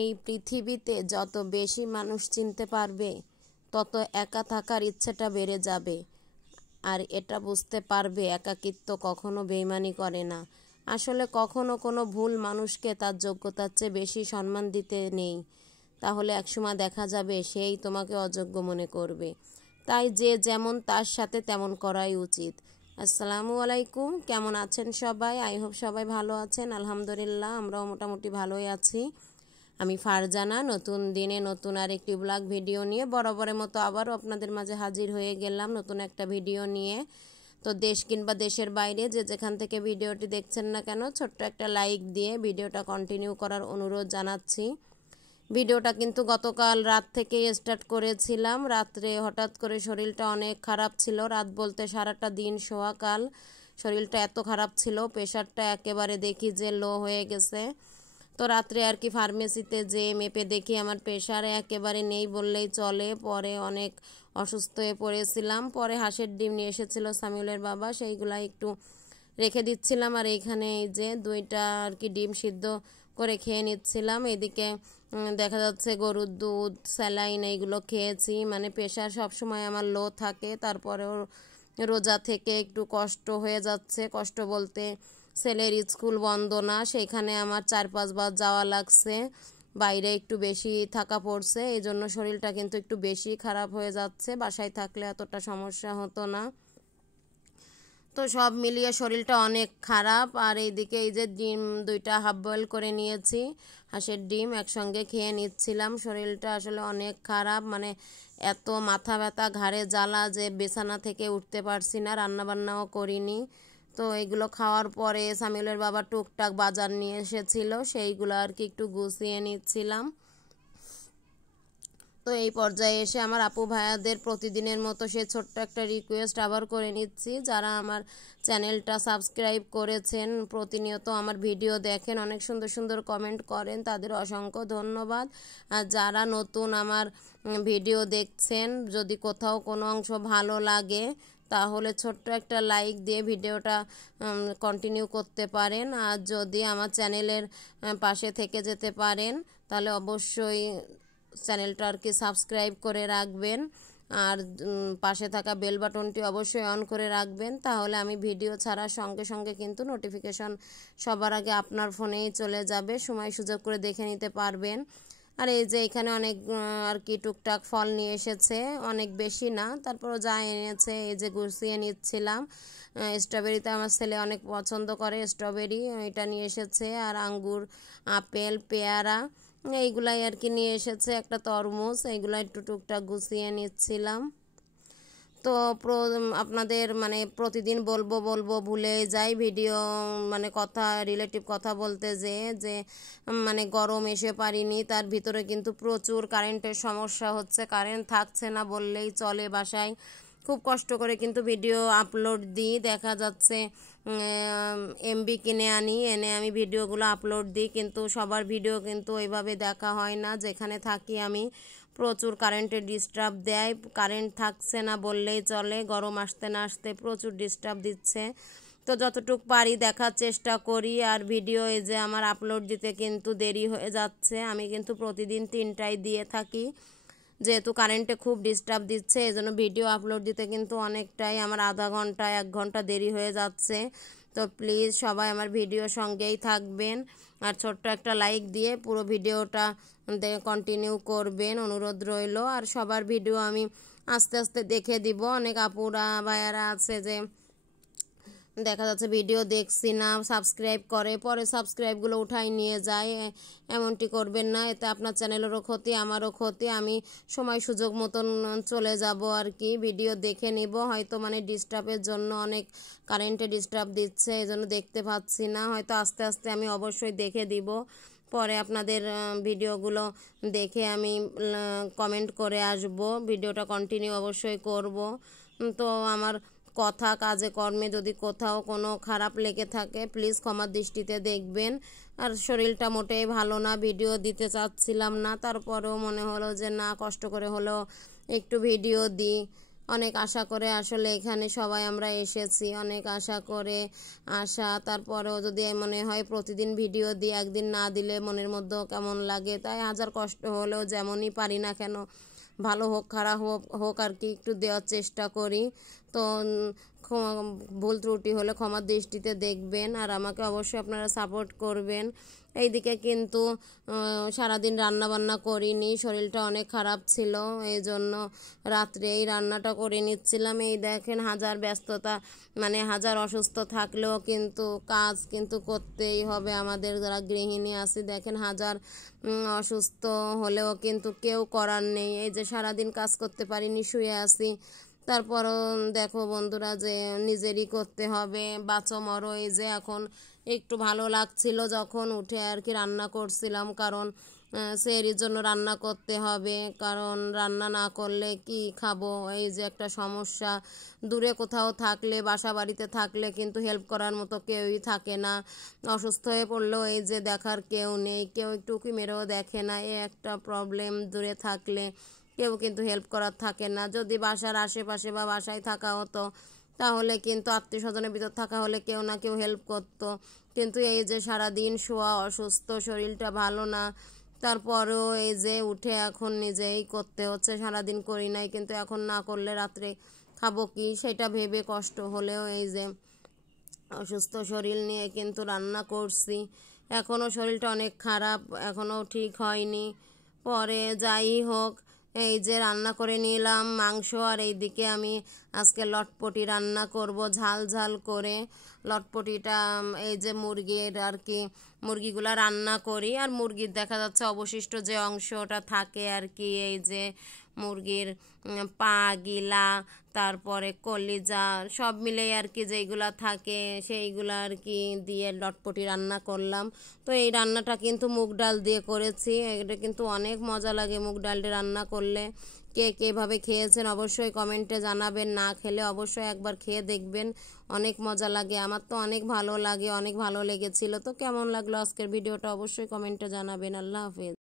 এই পৃথিবীতে যত বেশি মানুষ চিনতে পারবে তত একা থাকার ইচ্ছেটা বেড়ে যাবে। আর এটা বুঝতে পারবে একাকিত্ব কখনো বেইমানি করে না। আসলে কখনো কোনো ভুল মানুষকে তার যোগ্যতার চেয়ে বেশি সম্মান দিতে নেই, তাহলে একসময় দেখা যাবে সেই তোমাকে অযোগ্য মনে করবে। তাই যে যেমন তার সাথে তেমন করাই উচিত। আসসালামু আলাইকুম, কেমন আছেন সবাই? আই হোপ সবাই ভালো আছেন। আলহামদুলিল্লাহ আমরাও মোটামুটি ভালোই আছি। আমি ফারজানা নতুন দিনে নতুন আর একটি ব্লগ ভিডিও নিয়ে বরাবরের মতো আবারও আপনাদের মাঝে হাজির হয়ে গেলাম নতুন একটা ভিডিও নিয়ে। তো দেশ কিংবা দেশের বাইরে যে যেখান থেকে ভিডিওটি দেখছেন না কেন, ছোট্ট একটা লাইক দিয়ে ভিডিওটা কন্টিনিউ করার অনুরোধ জানাচ্ছি। ভিডিওটা কিন্তু গতকাল রাত থেকে স্টার্ট করেছিলাম। রাত্রে হঠাৎ করে শরীরটা অনেক খারাপ ছিল। রাত বলতে সারাটা দিন সোয়াকাল শরীরটা এত খারাপ ছিল, প্রেশারটা একেবারে দেখি যে লো হয়ে গেছে। তো রাত্রে আর কি ফার্মেসিতে যে মেপে দেখি আমার প্রেশার একেবারে নেই বললেই চলে। পরে অনেক অসুস্থ হয়ে পড়েছিলাম। পরে হাঁসের ডিম নিয়ে এসেছিল সামিউলের বাবা, সেইগুলা একটু রেখে দিচ্ছিলাম। আর এইখানে এই যে 2টা আর কি ডিম সিদ্ধ করে খেয়ে নিচ্ছিলাম। এদিকে দেখা যাচ্ছে গরুর দুধ, স্যালাইন এইগুলো খেয়েছি। মানে প্রেশার সবসময় আমার লো থাকে, তারপরেও রোজা থেকে একটু কষ্ট হয়ে যাচ্ছে। কষ্ট বলতে ছেলের স্কুল বন্ধ না, সেখানে আমার 4-5 বার যাওয়া লাগছে, বাইরে একটু বেশি থাকা পড়ছে, এই জন্য শরীরটা কিন্তু একটু বেশি খারাপ হয়ে যাচ্ছে। বাসায় থাকলে এতটা সমস্যা হতো না। তো সব মিলিয়ে শরীরটা অনেক খারাপ। আর এইদিকে এই যে ডিম 2টা হাফ বয়েল করে নিয়েছি, হাঁসের ডিম একসঙ্গে খেয়ে নিচ্ছিলাম। শরীরটা আসলে অনেক খারাপ, মানে এত মাথা ব্যথা, ঘাড়ে জ্বালা যে বিছানা থেকে উঠতে পারছি না, রান্নাবান্নাও করিনি। তো এগুলো খাওয়ার পরে সামিউলের বাবা টুকটাক বাজার নিয়ে এসেছিল, সেইগুলো আর কি একটু গুছিয়ে নিচ্ছিলাম। তো এই পর্যায়ে এসে আমার আপু ভাইয়াদের প্রতিদিনের মতো সে ছোট্ট একটা রিকোয়েস্ট আবার করে নিচ্ছি। যারা আমার চ্যানেলটা সাবস্ক্রাইব করেছেন, প্রতিনিয়ত আমার ভিডিও দেখেন, অনেক সুন্দর সুন্দর কমেন্ট করেন, তাদের অসংখ্য ধন্যবাদ। আর যারা নতুন আমার ভিডিও দেখছেন, যদি কোথাও কোনো অংশ ভালো লাগে তাহলে ছোট্ট একটা লাইক দিয়ে ভিডিওটা কন্টিনিউ করতে পারেন। আর যদি আমার চ্যানেলের পাশে থেকে যেতে পারেন তাহলে অবশ্যই চ্যানেলটা আর কি সাবস্ক্রাইব করে রাখবেন। আর পাশে থাকা বেল বাটনটি অবশ্যই অন করে রাখবেন, তাহলে আমি ভিডিও ছাড়ার সঙ্গে সঙ্গে কিন্তু নোটিফিকেশন সবার আগে আপনার ফোনেই চলে যাবে, সময় সুযোগ করে দেখে নিতে পারবেন। আর এই যে এখানে অনেক আর কি টুকটাক ফল নিয়ে এসেছে, অনেক বেশি না, তারপরও যা এনেছে এই যে গুছিয়ে নিচ্ছিলাম। স্ট্রবেরিতে আমার ছেলে অনেক পছন্দ করে, স্ট্রবেরি এটা নিয়ে এসেছে। আর আঙ্গুর, আপেল, পেয়ারা এইগুলাই আর কি নিয়ে এসেছে, একটা তরমুজ, এইগুলো একটু টুকটাক গুছিয়ে নিচ্ছিলাম। তো আপনাদের মানে প্রতিদিন বলবো ভুলে যাই ভিডিও, মানে কথা রিলেটিভ কথা বলতে যে মানে গরম এসে পারিনি, তার ভিতরে কিন্তু প্রচুর কারেন্টের সমস্যা হচ্ছে, কারেন্ট থাকছে না বললেই চলে। বাসায় খুব কষ্ট করে কিন্তু ভিডিও আপলোড দিই, দেখা যাচ্ছে এমবি কিনে এনে আমি ভিডিওগুলো আপলোড দিই, কিন্তু সবার ভিডিও কিন্তু ওইভাবে দেখা হয় না। যেখানে থাকি আমি প্রচুর কারেন্টের ডিস্টার্ব দেয়, কারেন্ট থাকছে না বললেই চলে, গরম আসতে না আসতে প্রচুর ডিস্টার্ব দিচ্ছে। তো যতটুকু পারি দেখার চেষ্টা করি। আর ভিডিও এই যে আমার আপলোড দিতে কিন্তু দেরি হয়ে যাচ্ছে, আমি কিন্তু প্রতিদিন 3টায় দিয়ে থাকি, যেহেতু কারেন্টে খুব ডিস্টার্ব দিচ্ছে এই জন্য ভিডিও আপলোড দিতে কিন্তু অনেকটাই আমার আধা ঘন্টা 1 ঘন্টা দেরি হয়ে যাচ্ছে। তো প্লিজ সবাই আমার ভিডিও সঙ্গেই থাকবেন আর ছোট্ট একটা লাইক দিয়ে পুরো ভিডিওটা কন্টিনিউ করবেন, অনুরোধ রইল। আর সবার ভিডিও আমি আস্তে আস্তে দেখে দিব। অনেক আপুরা ভাইয়ারা আছে যে দেখা যাচ্ছে ভিডিও দেখছি না, সাবস্ক্রাইব করে, পরে সাবস্ক্রাইবগুলো উঠাই নিয়ে যায়। এমনটি করবেন না, এতে আপনার চ্যানেলেরও ক্ষতি, আমারও ক্ষতি। আমি সময় সুযোগ মতন চলে যাব আর কি, ভিডিও দেখে নিব। হয়তো মানে ডিস্টার্বের জন্য অনেক কারেন্টে ডিস্টার্ব দিচ্ছে, এই জন্য দেখতে পাচ্ছি না, হয়তো আস্তে আস্তে আমি অবশ্যই দেখে দিব। পরে আপনাদের ভিডিওগুলো দেখে আমি কমেন্ট করে আসব, ভিডিওটা কন্টিনিউ অবশ্যই করব। তো আমার কথা কাজে কর্মে যদি কোথাও কোনো খারাপ লেগে থাকে প্লিজ ক্ষমার দৃষ্টিতে দেখবেন। আর শরীরটা মোটেই ভালো না, ভিডিও দিতে চাচ্ছিলাম না, তারপরেও মনে হলো যে না, কষ্ট করে হলেও একটু ভিডিও দিই। অনেক আশা করে আসলে এখানে সবাই আমরা এসেছি, অনেক আশা করে আসা। তারপরেও যদি মনে হয় প্রতিদিন ভিডিও দিই, একদিন না দিলে মনের মধ্যেও কেমন লাগে। তাই হাজার কষ্ট হলেও যেমনই পারি না কেন, ভালো হোক খারাপ হোক আর কি, একটু দেওয়ার চেষ্টা করি। তো ভুল ত্রুটি হলে ক্ষমার দৃষ্টিতে দেখবেন, আর আমাকে অবশ্যই আপনারা সাপোর্ট করবেন। এইদিকে কিন্তু সারাদিন রান্না বান্না করিনি, শরীরটা অনেক খারাপ ছিল, এই জন্য রাত্রে এই রান্নাটা করে নিচ্ছিলাম। এই দেখেন হাজার ব্যস্ততা, মানে হাজার অসুস্থ থাকলেও কিন্তু কাজ কিন্তু করতেই হবে আমাদের যারা গৃহিণী আছি। দেখেন হাজার অসুস্থ হলেও কিন্তু কেউ করার নেই। এই যে সারাদিন কাজ করতে পারিনি, শুয়ে আছি, তারপরও দেখো বন্ধুরা যে নিজেরই করতে হবে, বাঁচো মরো। এই যে এখন একটু ভালো লাগছিল যখন উঠে আর কি রান্না করছিলাম, কারণ সেরির জন্য রান্না করতে হবে, কারণ রান্না না করলে কি খাবো, এই যে একটা সমস্যা। দূরে কোথাও থাকলে, বাসা বাড়িতে থাকলে কিন্তু হেল্প করার মতো কেউই থাকে না। অসুস্থ হয়ে পড়লেও এই যে দেখার কেউ নেই, কেউ একটু কি মেরেও দেখে না, এই একটা প্রবলেম। দূরে থাকলে কেউ কিন্তু হেল্প করার থাকে না। যদি বাসার আশেপাশে বা বাসায় থাকা হতো তাহলে কিন্তু আত্মীয় স্বজনের ভিতর থাকা হলে কেউ না কেউ হেল্প করতো, কিন্তু এই যে সারাদিন শোয়া, অসুস্থ, শরীরটা ভালো না, তারপরেও এই যে উঠে এখন নিজেই করতে হচ্ছে। সারাদিন করি নাই, কিন্তু এখন না করলে রাত্রে খাবো কি সেটা ভেবে কষ্ট হলেও এই যে অসুস্থ শরীর নিয়ে কিন্তু রান্না করছি। এখনও শরীরটা অনেক খারাপ, এখনও ঠিক হয়নি। পরে যাই হোক, এই যে রান্না করে নিলাম মাংস, আর এইদিকে আমি আজকে লটপটি রান্না করব ঝাল ঝাল করে। লটপটিটা এই যে মুরগির আর কি, মুরগিগুলা রান্না করি, আর মুরগির দেখা যাচ্ছে অবশিষ্ট যে অংশটা থাকে আর কি, এই যে মুরগির পা গিলা, তারপরে কলিজা, সব মিলে আর কি যেইগুলা থাকে সেইগুলা আর কি দিয়ে লটপটি রান্না করলাম। তো এই রান্নাটা কিন্তু মুগ ডাল দিয়ে করেছি, এটা কিন্তু অনেক মজা লাগে মুগ ডাল দিয়ে রান্না করলে। কে কীভাবে খেয়েছেন অবশ্যই কমেন্টে জানাবেন, না খেলে অবশ্যই একবার খেয়ে দেখবেন, অনেক মজা লাগে। আমার তো অনেক ভালো লাগে, অনেক ভালো লেগেছিল। তো কেমন লাগলো আজকের ভিডিওটা অবশ্যই কমেন্টে জানাবেন। আল্লাহ হাফেজ।